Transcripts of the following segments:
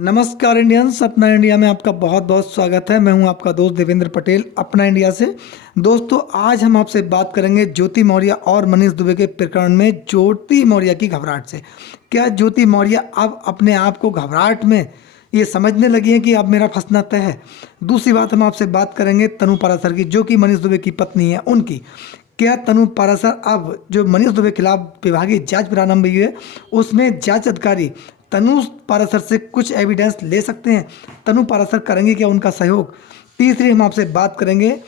नमस्कार इंडियंस, अपना इंडिया में आपका बहुत बहुत स्वागत है। मैं हूं आपका दोस्त देवेंद्र पटेल, अपना इंडिया से। दोस्तों, आज हम आपसे बात करेंगे ज्योति मौर्य और मनीष दुबे के प्रकरण में ज्योति मौर्य की घबराहट से। क्या ज्योति मौर्य अब अपने आप को घबराहट में ये समझने लगी है कि अब मेरा फंसना तय है? दूसरी बात, हम आपसे बात करेंगे तनु पाराशर की, जो कि मनीष दुबे की पत्नी है, उनकी। क्या तनु पाराशर अब जो मनीष दुबे के खिलाफ विभागीय जांच प्रारंभ हुई है, उसमें जांच अधिकारी तनु पाराशर से कुछ एविडेंस ले सकते हैं? तनु पाराशर करेंगे क्या उनका सहयोग? तीसरी, हम आपसे बात करेंगे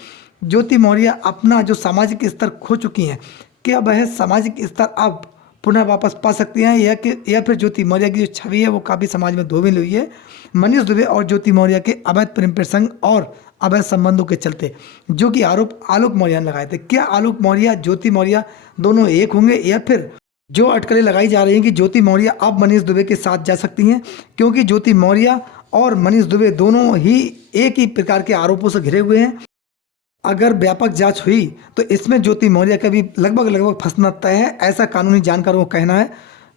ज्योति मौर्य अपना जो सामाजिक स्तर खो चुकी हैं, क्या वह सामाजिक स्तर अब पुनः वापस पा सकती हैं, या फिर ज्योति मौर्य की जो छवि है वो काफ़ी समाज में धूमिल हुई है मनीष दुबे और ज्योति मौर्य के अवैध प्रेम प्रसंग और अवैध संबंधों के चलते, जो कि आरोप आलोक मौर्य ने लगाए थे। क्या आलोक मौर्य ज्योति मौर्य दोनों एक होंगे, या फिर जो अटकलें लगाई जा रही हैं कि ज्योति मौर्य अब मनीष दुबे के साथ जा सकती हैं, क्योंकि ज्योति मौर्य और मनीष दुबे दोनों ही एक ही प्रकार के आरोपों से घिरे हुए हैं। अगर व्यापक जांच हुई तो इसमें ज्योति मौर्य का भी लगभग फंसना तय है, ऐसा कानूनी जानकारों का कहना है।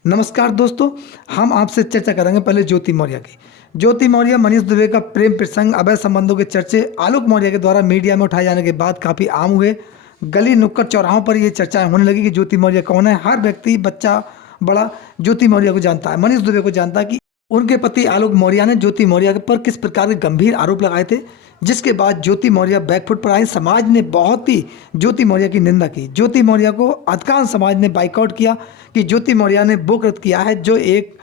नमस्कार दोस्तों, हम आपसे चर्चा करेंगे पहले ज्योति मौर्य की। ज्योति मौर्य मनीष दुबे का प्रेम प्रसंग, अवैध संबंधों के चर्चे आलोक मौर्य के द्वारा मीडिया में उठाए जाने के बाद काफ़ी आम हुए। गली नुक्कड़ चौराहों पर ये चर्चाएं होने लगी कि ज्योति मौर्य कौन है। हर व्यक्ति, बच्चा बड़ा, ज्योति मौर्य को जानता है, मनीष दुबे को जानता है कि उनके पति आलोक मौर्य ने ज्योति मौर्य पर किस प्रकार के गंभीर आरोप लगाए थे, जिसके बाद ज्योति मौर्य बैकफुट पर आई। समाज ने बहुत ही ज्योति मौर्य की निंदा की। ज्योति मौर्य को अधिकांश समाज ने बाइकआउट किया कि ज्योति मौर्य ने वो कृत्य किया है जो एक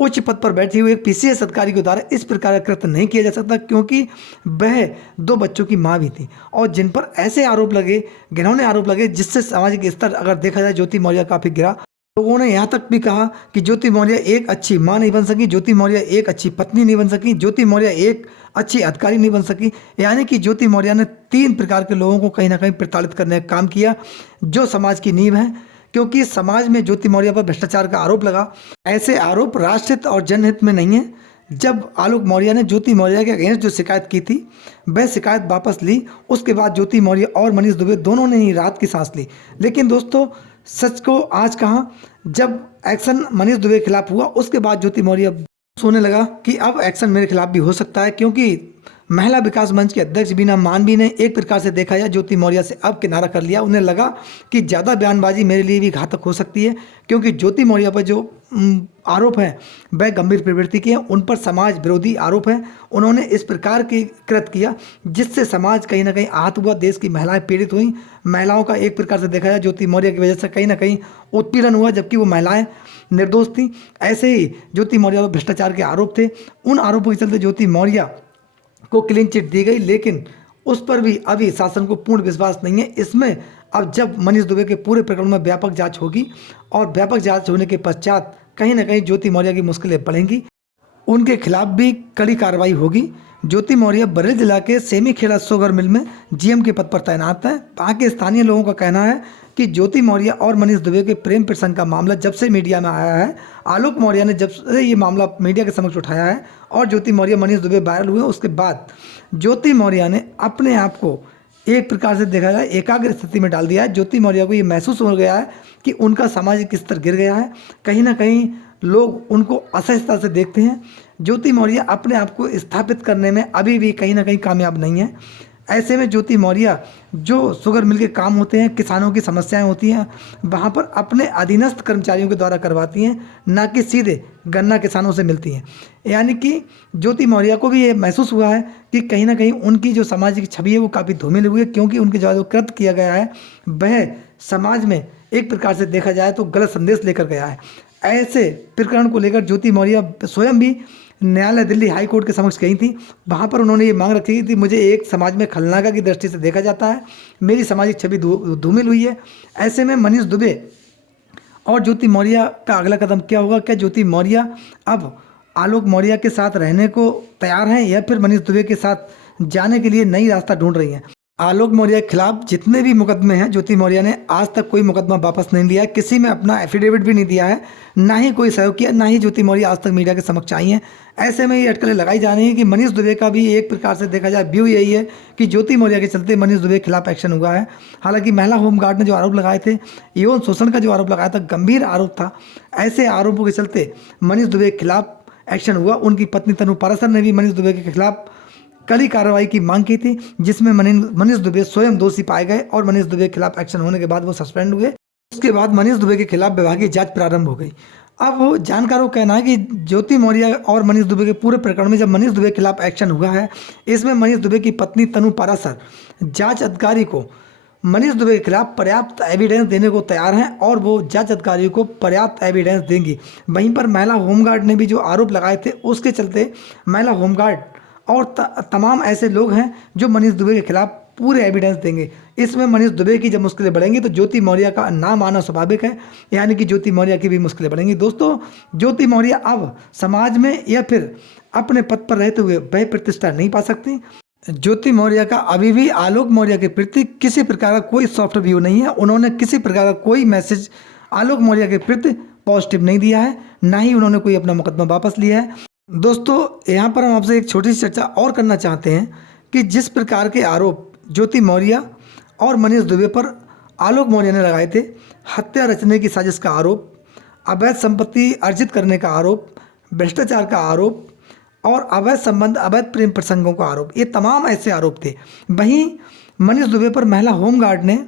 उच्च पद पर बैठी हुई एक पीसीएस अधिकारी के द्वारा इस प्रकार का कृत्य नहीं किया जा सकता, क्योंकि वह 2 बच्चों की मां भी थी, और जिन पर ऐसे आरोप लगे, घिनौने आरोप लगे, जिससे सामाजिक स्तर अगर देखा जाए ज्योति मौर्य काफ़ी गिरा। लोगों ने यहाँ तक भी कहा कि ज्योति मौर्य एक अच्छी मां नहीं बन सकी, ज्योति मौर्य एक अच्छी पत्नी नहीं बन सकी, ज्योति मौर्य एक अच्छी अधिकारी नहीं बन सकी। यानी कि ज्योति मौर्य ने 3 प्रकार के लोगों को कहीं ना कहीं प्रताड़ित करने का काम किया, जो समाज की नींव है। क्योंकि समाज में ज्योति मौर्य पर भ्रष्टाचार का आरोप लगा। ऐसे आरोप राष्ट्रहित और जनहित में नहीं है। जब आलोक मौर्य ने ज्योति मौर्य के अगेंस्ट जो शिकायत की थी, वह शिकायत वापस ली। उसके बाद ज्योति मौर्य और मनीष दुबे दोनों ने ही राहत की सांस ली। लेकिन दोस्तों, सच को आज कहाँ, जब एक्शन मनीष दुबे के खिलाफ हुआ, उसके बाद ज्योति मौर्य सोचने लगा कि अब एक्शन मेरे खिलाफ भी हो सकता है, क्योंकि महिला विकास मंच के अध्यक्ष बीना मानवी ने एक प्रकार से देखा जाए ज्योति मौर्य से अब किनारा कर लिया। उन्हें लगा कि ज़्यादा बयानबाजी मेरे लिए भी घातक हो सकती है, क्योंकि ज्योति मौर्य पर जो आरोप हैं वह गंभीर प्रवृत्ति के हैं, उन पर समाज विरोधी आरोप हैं। उन्होंने इस प्रकार की कृत्य किया जिससे समाज कहीं ना कहीं आहत हुआ, देश की महिलाएं पीड़ित हुई। महिलाओं का एक प्रकार से देखा जाए ज्योति मौर्य की वजह से कहीं ना कहीं उत्पीड़न हुआ, जबकि वो महिलाएं निर्दोष थी। ऐसे ही ज्योति मौर्य पर भ्रष्टाचार के आरोप थे। उन आरोपों के चलते ज्योति मौर्य को क्लीन चिट दी गई, लेकिन उस पर भी अभी शासन को पूर्ण विश्वास नहीं है। इसमें अब जब मनीष दुबे के पूरे प्रकरण में व्यापक जांच होगी, और व्यापक जांच होने के पश्चात कहीं ना कहीं ज्योति मौर्य की मुश्किलें बढ़ेंगी, उनके खिलाफ भी कड़ी कार्रवाई होगी। ज्योति मौर्य बरेली जिला के सेमी खेड़ा शुगर मिल में जीएम के पद पर तैनात है। वहाँ के स्थानीय लोगों का कहना है कि ज्योति मौर्य और मनीष दुबे के प्रेम प्रसंग का मामला जब से मीडिया में आया है, आलोक मौर्य ने जब से ये मामला मीडिया के समक्ष उठाया है और ज्योति मौर्य मनीष दुबे वायरल हुए, उसके बाद ज्योति मौर्य ने अपने आप को एक प्रकार से देखा जाए एकाग्र स्थिति में डाल दिया है। ज्योति मौर्य को ये महसूस हो गया है कि उनका सामाजिक स्तर गिर गया है। कहीं ना कहीं लोग उनको असहजता से देखते हैं। ज्योति मौर्य अपने आप को स्थापित करने में अभी भी कहीं ना कहीं कामयाब नहीं है। ऐसे में ज्योति मौर्य जो शुगर मिल के काम होते हैं, किसानों की समस्याएं होती हैं, वहाँ पर अपने अधीनस्थ कर्मचारियों के द्वारा करवाती हैं, ना कि सीधे गन्ना किसानों से मिलती हैं। यानी कि ज्योति मौर्य को भी ये महसूस हुआ है कि कहीं ना कहीं उनकी जो सामाजिक छवि है वो काफ़ी धूमिल हुई है, क्योंकि उनके द्वारा जो कृत्य किया गया है वह समाज में एक प्रकार से देखा जाए तो गलत संदेश लेकर गया है। ऐसे प्रकरण को लेकर ज्योति मौर्य स्वयं भी न्यायालय दिल्ली हाई कोर्ट के समक्ष गई थी। वहाँ पर उन्होंने ये मांग रखी थी, मुझे एक समाज में खलनायक की दृष्टि से देखा जाता है, मेरी सामाजिक छवि धूमिल हुई है। ऐसे में मनीष दुबे और ज्योति मौर्य का अगला कदम क्या होगा? क्या ज्योति मौर्य अब आलोक मौर्य के साथ रहने को तैयार हैं, या फिर मनीष दुबे के साथ जाने के लिए नई रास्ता ढूंढ रही हैं? आलोक मौर्य के खिलाफ जितने भी मुकदमे हैं, ज्योति मौर्य ने आज तक कोई मुकदमा वापस नहीं लिया है, किसी में अपना एफिडेविट भी नहीं दिया है, ना ही कोई सहयोग किया, ना ही ज्योति मौर्य आज तक मीडिया के समक्ष आई हैं। ऐसे में ये अटकलें लगाई जा रही हैं कि मनीष दुबे का भी एक प्रकार से देखा जाए व्यू यही है कि ज्योति मौर्य के चलते मनीष दुबे के खिलाफ एक्शन हुआ है। हालांकि महिला होमगार्ड ने जो आरोप लगाए थे, यौन शोषण का जो आरोप लगाया था, गंभीर आरोप था। ऐसे आरोपों के चलते मनीष दुबे के खिलाफ एक्शन हुआ। उनकी पत्नी तनु पाराशर ने भी मनीष दुबे के खिलाफ कड़ी कार्रवाई की मांग की थी, जिसमें मनीष दुबे स्वयं दोषी पाए गए और मनीष दुबे के खिलाफ एक्शन होने के बाद वो सस्पेंड हुए। उसके बाद मनीष दुबे के खिलाफ विभागीय जांच प्रारंभ हो गई। अब जानकारों का कहना है कि ज्योति मौर्य और मनीष दुबे के पूरे प्रकरण में जब मनीष दुबे के खिलाफ एक्शन हुआ है, इसमें मनीष दुबे की पत्नी तनु पाराशर जांच अधिकारी को मनीष दुबे के खिलाफ पर्याप्त एविडेंस देने को तैयार हैं और वो जांच अधिकारियों को पर्याप्त एविडेंस देंगी। वहीं पर महिला होमगार्ड ने भी जो आरोप लगाए थे, उसके चलते महिला होमगार्ड और तमाम ऐसे लोग हैं जो मनीष दुबे के खिलाफ पूरे एविडेंस देंगे। इसमें मनीष दुबे की जब मुश्किलें बढ़ेंगी तो ज्योति मौर्य का नाम आना स्वाभाविक है, यानी कि ज्योति मौर्य की भी मुश्किलें बढ़ेंगी। दोस्तों, ज्योति मौर्य अब समाज में या फिर अपने पद पर रहते हुए वह प्रतिष्ठा नहीं पा सकती। ज्योति मौर्य का अभी भी आलोक मौर्य के प्रति किसी प्रकार का कोई सॉफ्ट व्यू नहीं है। उन्होंने किसी प्रकार का कोई मैसेज आलोक मौर्य के प्रति पॉजिटिव नहीं दिया है, ना ही उन्होंने कोई अपना मुकदमा वापस लिया है। दोस्तों, यहाँ पर हम आपसे एक छोटी सी चर्चा और करना चाहते हैं कि जिस प्रकार के आरोप ज्योति मौर्य और मनीष दुबे पर आलोक मौर्य ने लगाए थे, हत्या रचने की साजिश का आरोप, अवैध संपत्ति अर्जित करने का आरोप, भ्रष्टाचार का आरोप और अवैध संबंध, अवैध प्रेम प्रसंगों का आरोप, ये तमाम ऐसे आरोप थे। वहीं मनीष दुबे पर महिला होमगार्ड ने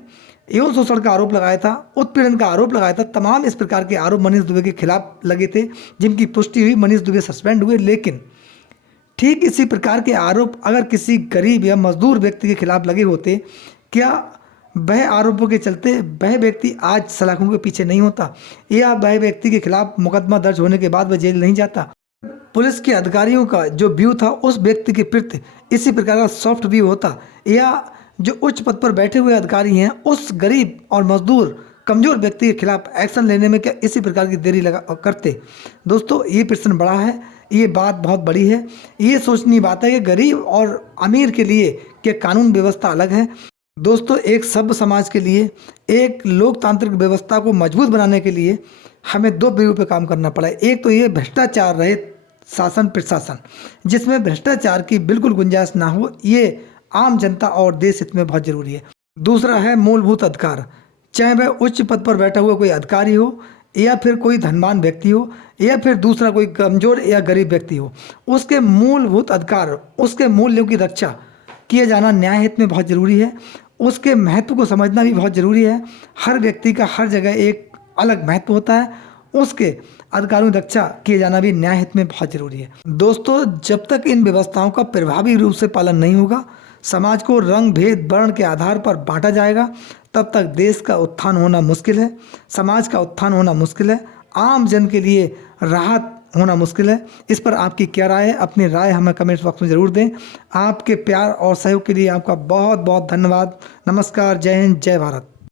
यौन शोषण का आरोप लगाया था, उत्पीड़न का आरोप लगाया था। तमाम इस प्रकार के आरोप मनीष दुबे के खिलाफ लगे थे, जिनकी पुष्टि हुई। मनीष दुबे सस्पेंड हुए। लेकिन ठीक इसी प्रकार के आरोप अगर किसी गरीब या मजदूर व्यक्ति के खिलाफ लगे होते, क्या वह आरोपों के चलते वह व्यक्ति आज सलाखों के पीछे नहीं होता, या वह व्यक्ति के खिलाफ मुकदमा दर्ज होने के बाद वह जेल नहीं जाता? पुलिस के अधिकारियों का जो व्यू था उस व्यक्ति के प्रति इसी प्रकार का सॉफ्ट व्यू होता, या जो उच्च पद पर बैठे हुए अधिकारी हैं उस गरीब और मजदूर कमजोर व्यक्ति के खिलाफ एक्शन लेने में क्या इसी प्रकार की देरी लगा करते? दोस्तों, ये प्रश्न बड़ा है, ये बात बहुत बड़ी है। ये सोचनी बात है कि गरीब और अमीर के लिए क्या कानून व्यवस्था अलग है? दोस्तों, एक सभ्य समाज के लिए, एक लोकतांत्रिक व्यवस्था को मजबूत बनाने के लिए हमें दो व्यू पे काम करना पड़ा है। एक तो ये भ्रष्टाचार रहित शासन प्रशासन, जिसमें भ्रष्टाचार की बिल्कुल गुंजाइश ना हो, ये आम जनता और देश हित में बहुत जरूरी है। दूसरा है मूलभूत अधिकार, चाहे वह उच्च पद पर बैठा हुआ कोई अधिकारी हो, या फिर कोई धनवान व्यक्ति हो, या फिर दूसरा कोई कमजोर या गरीब व्यक्ति हो, उसके मूलभूत अधिकार, उसके मूल्यों की रक्षा किया जाना न्याय हित में बहुत ज़रूरी है। उसके महत्व को समझना भी बहुत ज़रूरी है। हर व्यक्ति का हर जगह एक अलग महत्व होता है, उसके अधिकारों की रक्षा किए जाना भी न्याय हित में बहुत ज़रूरी है। दोस्तों, जब तक इन व्यवस्थाओं का प्रभावी रूप से पालन नहीं होगा, समाज को रंग भेद वर्ण के आधार पर बांटा जाएगा, तब तक देश का उत्थान होना मुश्किल है, समाज का उत्थान होना मुश्किल है, आम जन के लिए राहत होना मुश्किल है। इस पर आपकी क्या राय है? अपनी राय हमें कमेंट्स बॉक्स में ज़रूर दें। आपके प्यार और सहयोग के लिए आपका बहुत बहुत धन्यवाद। नमस्कार, जय हिंद, जय भारत।